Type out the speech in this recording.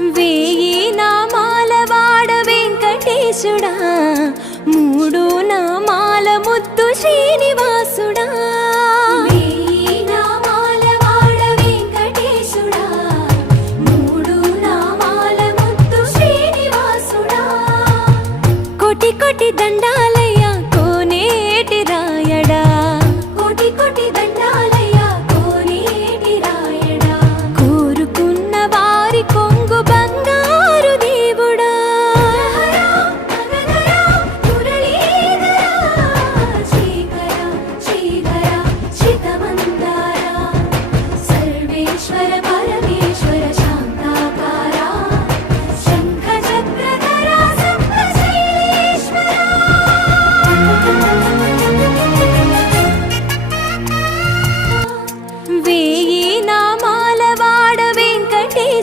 వేయి నామాల వాడ వెంకటేశుడా, మూడు నామాల ముద్దు శ్రీనివాసుడా. వేయి నామాల వాడ వెంకటేశుడా, మూడు నామాల ముద్దు శ్రీనివాసుడా. కోటి కోటి దండాలు